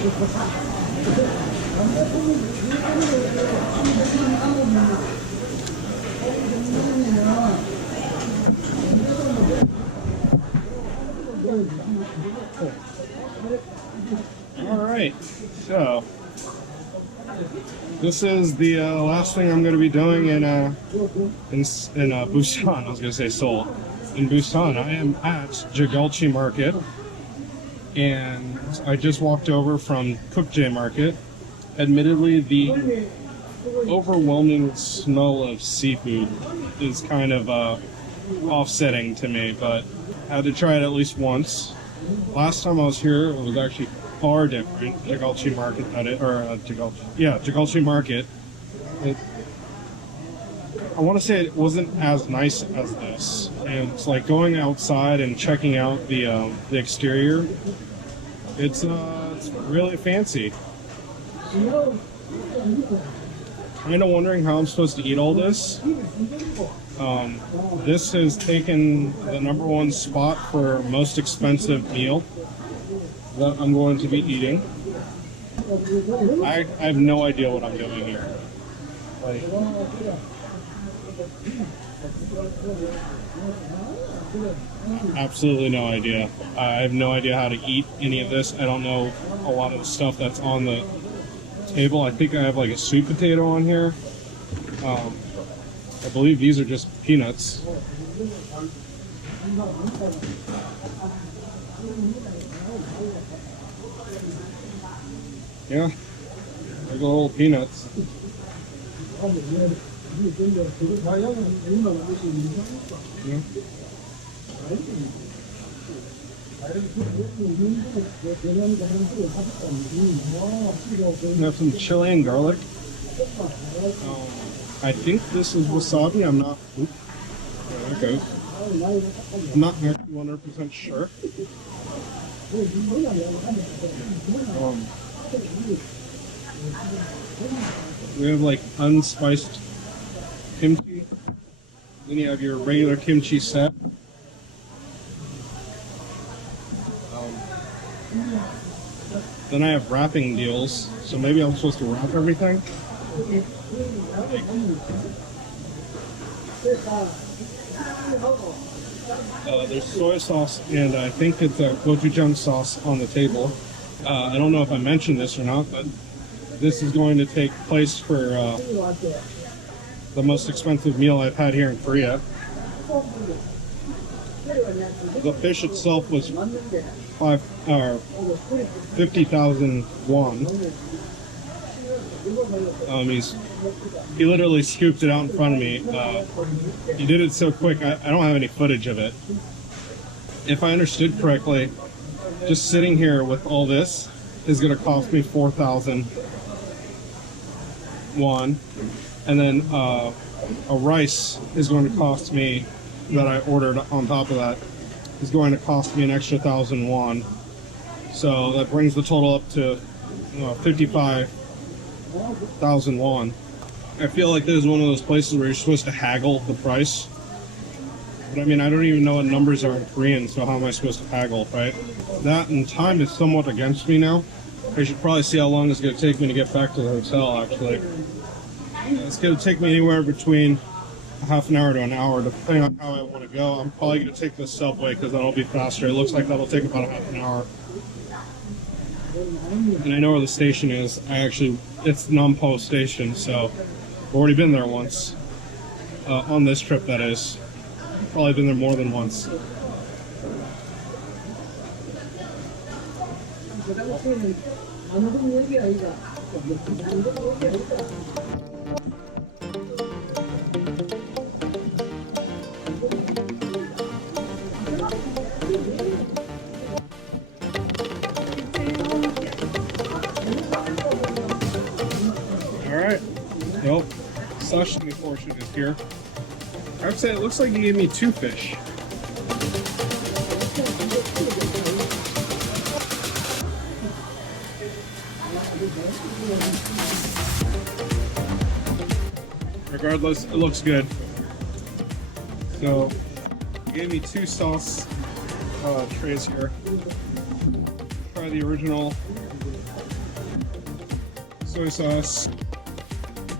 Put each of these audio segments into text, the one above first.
All right, so this is the last thing I'm going to be doing in Busan. I was going to say Seoul. In Busan, I am at Jagulchi Market, and I just walked over from Gukje Market. Admittedly, the overwhelming smell of seafood is kind of offsetting to me, but I had to try it at least once. Last time I was here, it was actually far different. Jagulchi Market, Jagulchi Market. I want to say it wasn't as nice as this, and it's like going outside and checking out the exterior. It's really fancy. Kind of wondering how I'm supposed to eat all this. This has taken the #1 spot for most expensive meal that I'm going to be eating. I have no idea what I'm doing here. Like, absolutely no idea. I have no idea how to eat any of this. I don't know a lot of the stuff that's on the table. I think I have like a sweet potato on here. I believe these are just peanuts. Yeah, like little peanuts. Yeah. We have some chili and garlic. I think this is wasabi. I'm not. Oops, there it goes. I'm not actually 100% sure. We have like unspiced kimchi. Then you have your regular kimchi set. Then I have wrapping deals, so maybe I'm supposed to wrap everything. There's soy sauce and I think it's a gochujang sauce on the table. I don't know if I mentioned this or not, but this is going to take place for the most expensive meal I've had here in Korea. The fish itself was 50,000 won. He literally scooped it out in front of me. He did it so quick, I don't have any footage of it. If I understood correctly, just sitting here with all this is going to cost me 4,000 won. And then a rice is going to cost me, that I ordered on top of that, is going to cost me an extra 1,000 won. So that brings the total up to 55,000 won. I feel like this is one of those places where you're supposed to haggle the price. But I mean, I don't even know what numbers are in Korean, so how am I supposed to haggle, right? That and time is somewhat against me now. I should probably see how long it's going to take me to get back to the hotel, actually. It's going to take me anywhere between a half an hour to an hour, depending on how I want to go. I'm probably going to take the subway because that'll be faster. It looks like that'll take about a half an hour. And I know where the station is. It's Nampo Station, so I've already been there once. On this trip, that is. Probably been there more than once. Alright, well, sashimi portion is here. I would say it looks like he gave me 2 fish. Regardless, it looks good. So, he gave me 2 sauce trays here. Try the original soy sauce.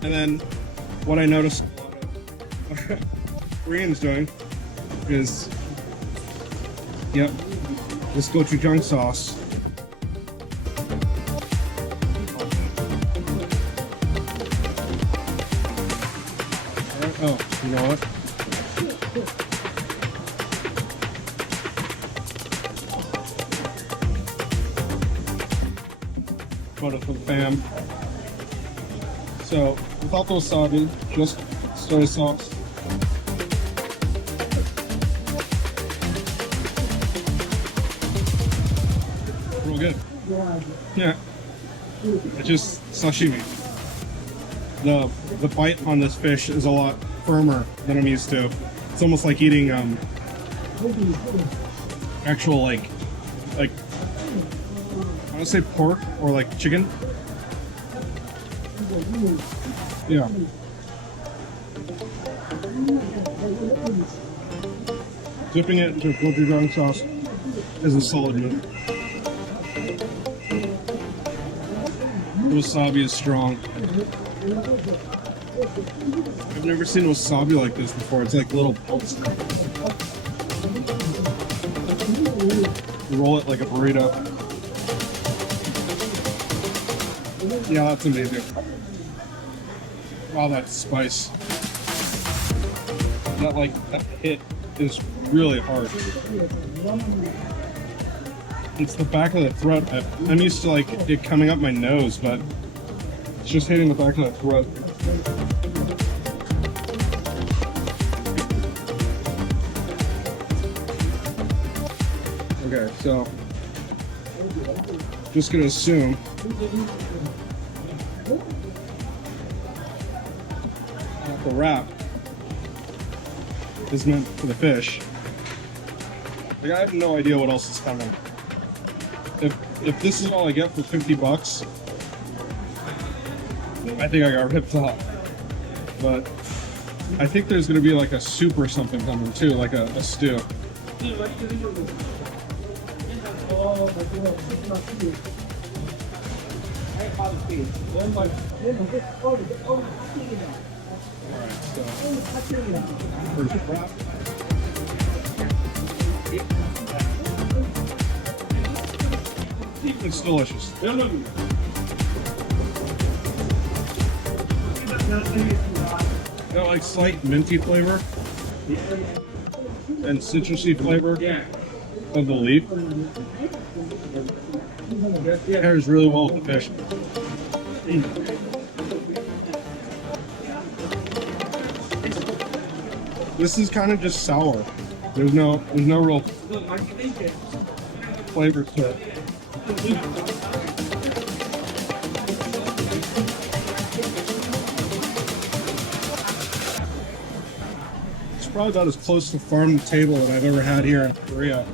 And then what I noticed a lot of Koreans doing is, yep, this gochujang sauce. Oh, you know what? Put it for the fam. So, without the wasabi, just soy sauce. Real good. Yeah. It's just sashimi. The bite on this fish is a lot firmer than I'm used to. It's almost like eating actual like I want to say pork or like chicken. Yeah. Dipping it into gochujang sauce is a solid move. The wasabi is strong. I've never seen wasabi like this before. It's like little pulps. Roll it like a burrito. Yeah, that's amazing. Wow, that spice. That hit is really hard. It's the back of the throat. I'm used to like it coming up my nose, but it's just hitting the back of the throat. Okay, so just gonna assume that the wrap is meant for the fish. Like, I have no idea what else is coming. If this is all I get for 50 bucks, I think I got ripped off. But I think there's gonna be like a soup or something coming too, like a stew. Alright, so first wrap. It's delicious. Got like slight minty flavor and citrusy flavor of the leaf. Pairs really well with the fish. This is kind of just sour. There's no real flavor to it. It's probably about as close to farm to table that I've ever had here in Korea.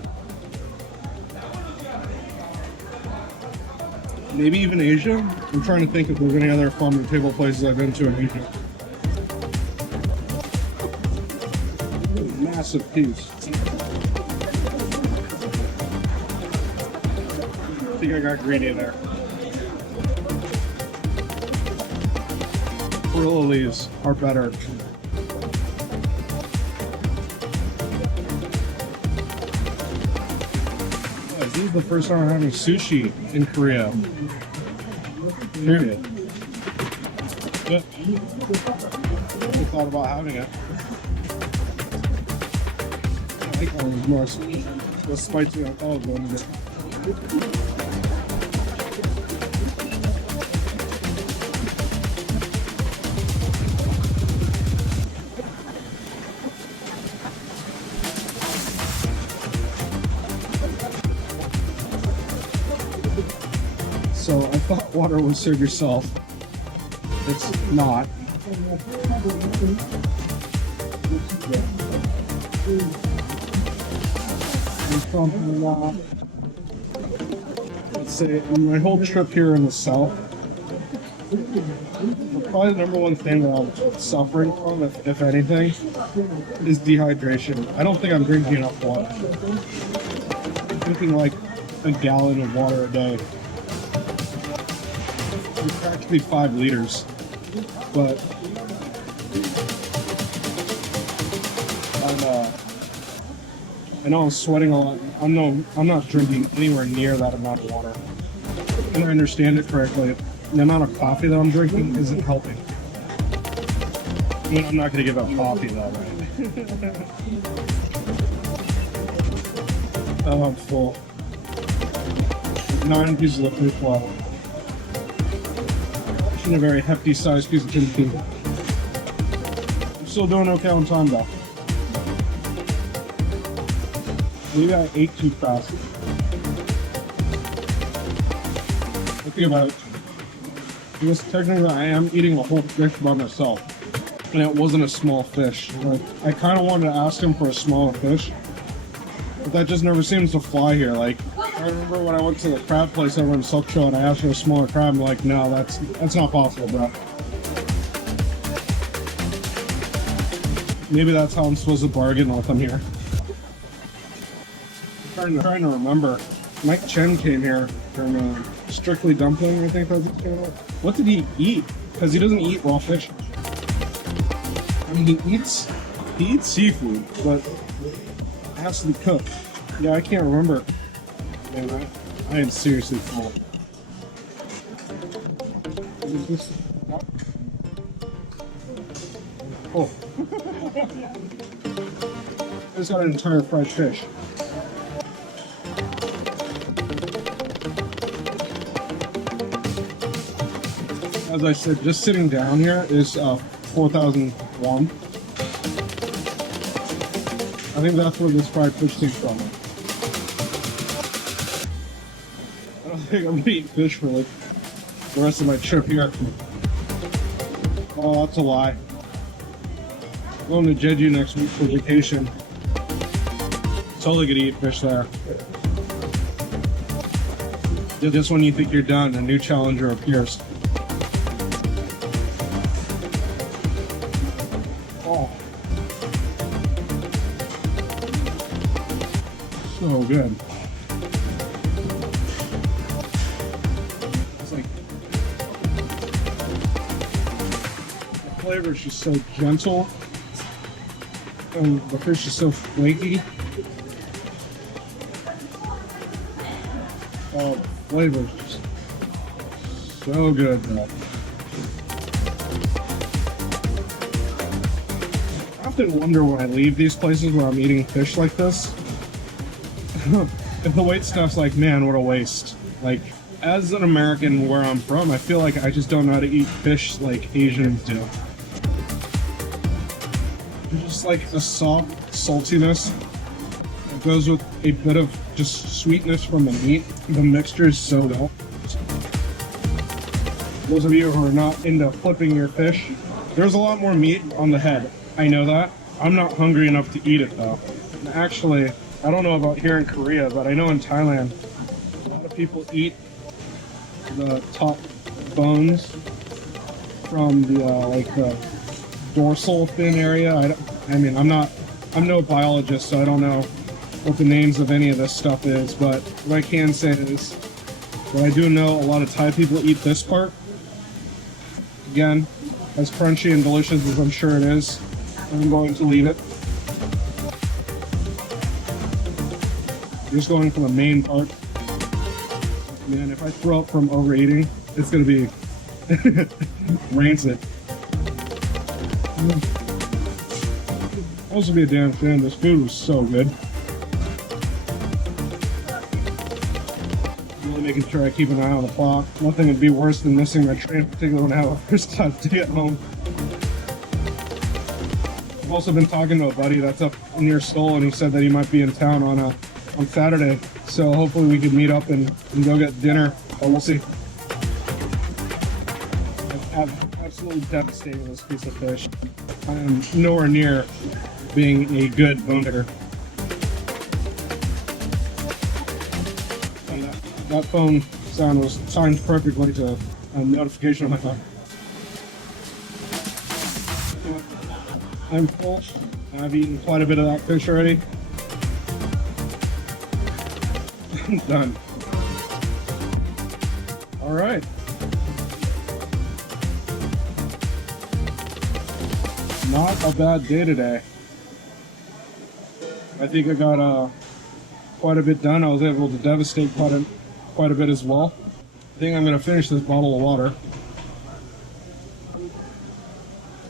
Maybe even Asia. I'm trying to think if there's any other farm to table places I've been to in Asia. Massive piece. I think I got greedy there. Perilla leaves are better. This is the first time I'm having sushi in Korea. Period. But I thought about having it. I think one was more spicy than I thought it was going to be. So I thought water was serve yourself. It's not. Let's say in my whole trip here in the South, probably the number one thing that I'm suffering from, if anything, is dehydration. I don't think I'm drinking enough water. I'm drinking like a gallon of water a day. It's practically 5 liters, but I know I'm sweating a lot. I'm not drinking anywhere near that amount of water. And I understand it correctly, the amount of coffee that I'm drinking isn't helping. I mean, I'm not going to give up coffee though, right? Oh, I'm full. 9 pieces of fish left. And a very hefty sized piece of chicken. I'm still doing okay on time though. Maybe I ate too fast. I think about it. Because technically I am eating a whole fish by myself. And it wasn't a small fish. Like, I kind of wanted to ask him for a smaller fish. But that just never seems to fly here. Like, I remember when I went to the crab place over in Seoul and I asked for a smaller crab. I'm like, no, that's not possible, bro. Maybe that's how I'm supposed to bargain with them here. I'm trying to remember. Mike Chen came here from Strictly Dumpling, I think that's his channel. What did he eat? Because he doesn't eat raw fish. I mean, he eats seafood, but it has to be cooked. Yeah, I can't remember. Man, I am seriously full. Oh. I just got an entire fried fish. As I said, just sitting down here is 4,000 won. I think that's where this fried fish came from. I don't think I'm gonna eat fish for like the rest of my trip here. Oh, that's a lie. I'm going to Jeju next week for vacation. Totally gonna eat fish there. Just when you think you're done, a new challenger appears. Oh. So good. It's like the flavor is just so gentle, and the fish is so flaky. Oh, the flavor is just so good, bro. I often wonder when I leave these places where I'm eating fish like this. If the wait staff's like, man, what a waste. Like, as an American where I'm from, I feel like I just don't know how to eat fish like Asians do. There's just like a soft saltiness that goes with a bit of just sweetness from the meat. The mixture is so good. Those of you who are not into flipping your fish, there's a lot more meat on the head. I know that. I'm not hungry enough to eat it though. And actually, I don't know about here in Korea, but I know in Thailand, a lot of people eat the top bones from the like the dorsal fin area. I mean, I'm no biologist, so I don't know what the names of any of this stuff is, but what I can say is, what I do know, a lot of Thai people eat this part. Again, as crunchy and delicious as I'm sure it is, I'm going to leave it. Just going for the main part. Man, if I throw up from overeating, it's gonna be rancid. Also be a damn fan. This food was so good. Really making sure I keep an eye on the clock. Nothing would be worse than missing my train, particularly when I have a first class day at home. I've also been talking to a buddy that's up near Seoul, and he said that he might be in town on Saturday, so hopefully we could meet up and go get dinner, but we'll see. I'm absolutely devastated with this piece of fish. I am nowhere near being a good bone picker. And that phone sound was timed perfectly to a notification on my phone. I'm full. I've eaten quite a bit of that fish already. Done. All right. not a bad day today. I think I got quite a bit done. I was able to devastate quite a bit as well. I think I'm going to finish this bottle of water.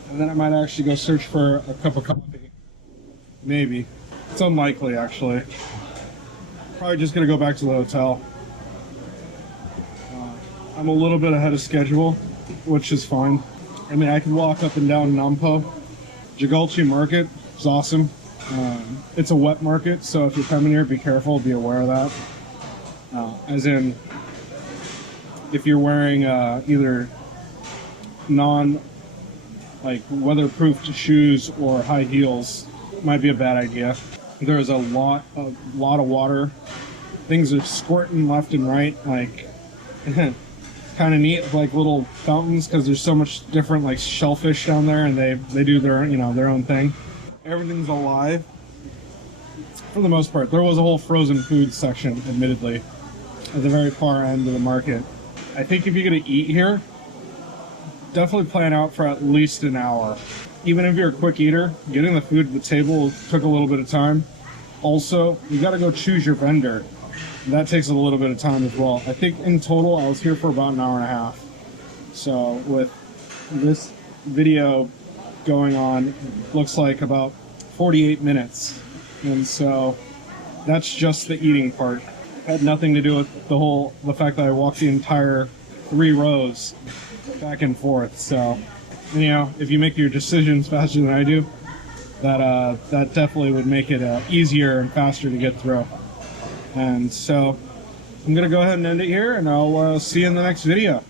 And then I might actually go search for a cup of coffee. Maybe. It's unlikely, actually. Probably just going to go back to the hotel. I'm a little bit ahead of schedule, which is fine. I mean, I can walk up and down Nampo. Jagulchi Market is awesome. It's a wet market, so if you're coming here, be careful, be aware of that. As in, if you're wearing either weatherproof shoes or high heels, might be a bad idea. There's a lot of water. Things are squirting left and right, like kind of neat, like little fountains, because there's so much different like shellfish down there, and they do their their own thing. Everything's alive for the most part. There was a whole frozen food section, admittedly, at the very far end of the market. I think if you're gonna eat here, definitely plan out for at least an hour. Even if you're a quick eater, getting the food to the table took a little bit of time. Also, you got to go choose your vendor. That takes a little bit of time as well. I think in total I was here for about an hour and a half. So with this video going on, looks like about 48 minutes. And so that's just the eating part. Had nothing to do with the fact that I walked the entire 3 rows back and forth. So anyhow, if you make your decisions faster than I do, that definitely would make it easier and faster to get through. And so I'm gonna go ahead and end it here, and I'll see you in the next video.